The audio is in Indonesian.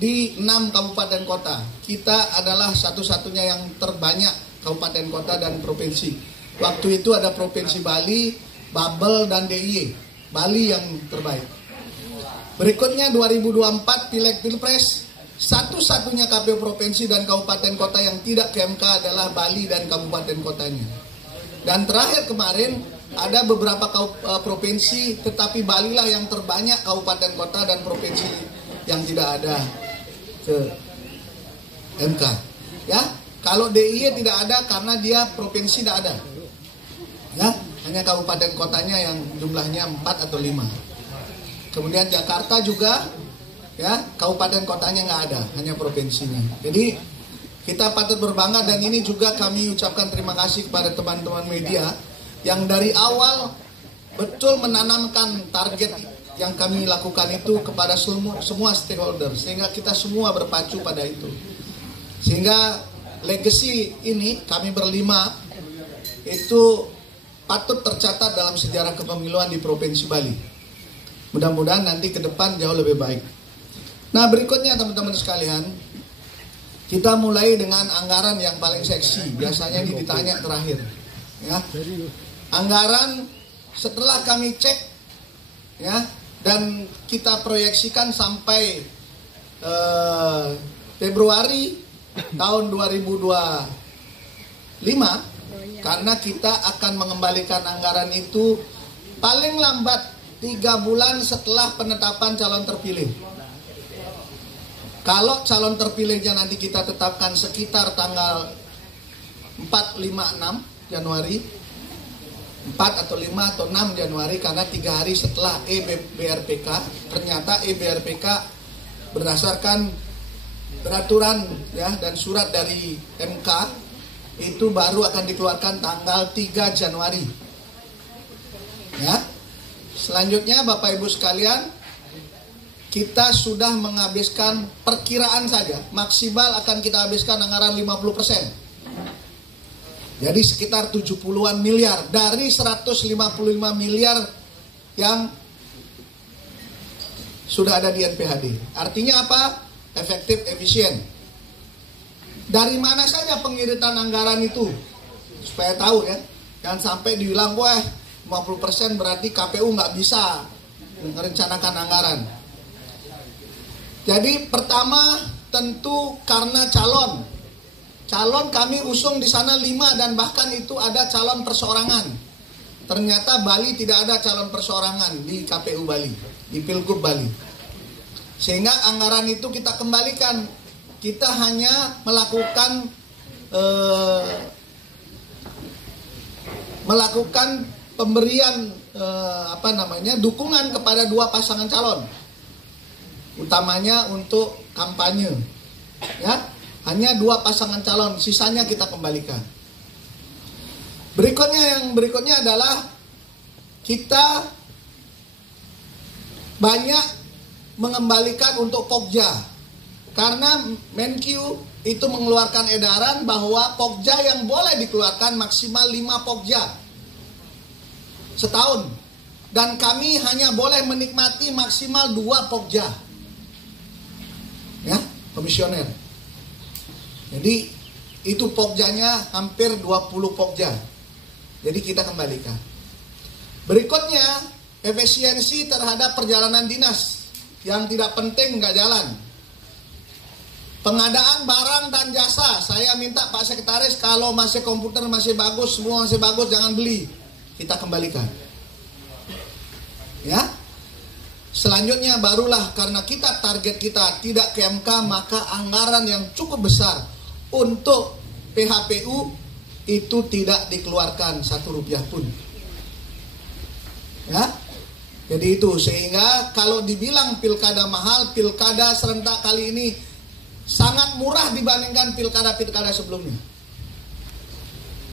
di 6 kabupaten kota. Kita adalah satu-satunya yang terbanyak kabupaten kota dan provinsi. Waktu itu ada Provinsi Bali, Babel, dan DIY. Bali yang terbaik. Berikutnya 2024 Pileg Pilpres, satu-satunya KPU provinsi dan kabupaten kota yang tidak ke MK adalah Bali dan kabupaten kotanya. Dan terakhir kemarin ada beberapa provinsi, tetapi Bali lah yang terbanyak kabupaten kota dan provinsi yang tidak ada ke MK. Ya, kalau DIY tidak ada karena dia provinsi tidak ada. Ya, hanya kabupaten kotanya yang jumlahnya 4 atau 5. Kemudian Jakarta juga, ya, kabupaten kotanya nggak ada, hanya provinsinya. Jadi kita patut berbangga, dan ini juga kami ucapkan terima kasih kepada teman-teman media yang dari awal betul menanamkan target yang kami lakukan itu kepada semua stakeholder, sehingga kita semua berpacu pada itu. Sehingga legacy ini kami berlima itu patut tercatat dalam sejarah kepemiluan di Provinsi Bali. Mudah-mudahan nanti ke depan jauh lebih baik. Nah, berikutnya teman-teman sekalian, kita mulai dengan anggaran yang paling seksi. Biasanya ini ditanya terakhir. Ya. Anggaran setelah kami cek, ya, dan kita proyeksikan sampai Februari tahun 2025, karena kita akan mengembalikan anggaran itu paling lambat 3 bulan setelah penetapan calon terpilih. Kalau calon terpilihnya nanti kita tetapkan sekitar tanggal 4, 5, 6 Januari, 4 atau 5 atau 6 Januari, karena 3 hari setelah EBRPK, ternyata EBRPK berdasarkan peraturan, ya, dan surat dari MK itu baru akan dikeluarkan tanggal 3 Januari. Ya. Selanjutnya Bapak Ibu sekalian, kita sudah menghabiskan perkiraan saja, maksimal akan kita habiskan anggaran 50%. Jadi sekitar 70-an miliar dari 155 miliar yang sudah ada di NPHD. Artinya apa? Efektif, efisien. Dari mana saja pengiritan anggaran itu? Supaya tahu, ya. Jangan sampai dibilang, wah 50% berarti KPU nggak bisa merencanakan anggaran. Jadi pertama tentu karena calon kami usung di sana 5, dan bahkan itu ada calon perseorangan. Ternyata Bali tidak ada calon perseorangan di KPU Bali, di Pilgub Bali. Sehingga anggaran itu kita kembalikan. Kita hanya melakukan pemberian dukungan kepada 2 pasangan calon, utamanya untuk kampanye, ya, hanya 2 pasangan calon, sisanya kita kembalikan. Berikutnya adalah kita banyak mengembalikan untuk Pokja, karena Menkyu itu mengeluarkan edaran bahwa Pokja yang boleh dikeluarkan maksimal 5 Pokja setahun, dan kami hanya boleh menikmati maksimal 2 Pokja, ya, komisioner. Jadi itu Pokjanya hampir 20 Pokja, jadi kita kembalikan. Berikutnya efisiensi terhadap perjalanan dinas yang tidak penting nggak jalan. Pengadaan barang dan jasa, saya minta Pak Sekretaris, kalau masih komputer masih bagus, semua masih bagus, jangan beli. Kita kembalikan. Ya. Selanjutnya barulah, karena target kita tidak ke MK, maka anggaran yang cukup besar untuk PHPU itu tidak dikeluarkan 1 rupiah pun. Ya. Jadi itu, sehingga kalau dibilang pilkada mahal, pilkada serentak kali ini sangat murah dibandingkan pilkada-pilkada sebelumnya.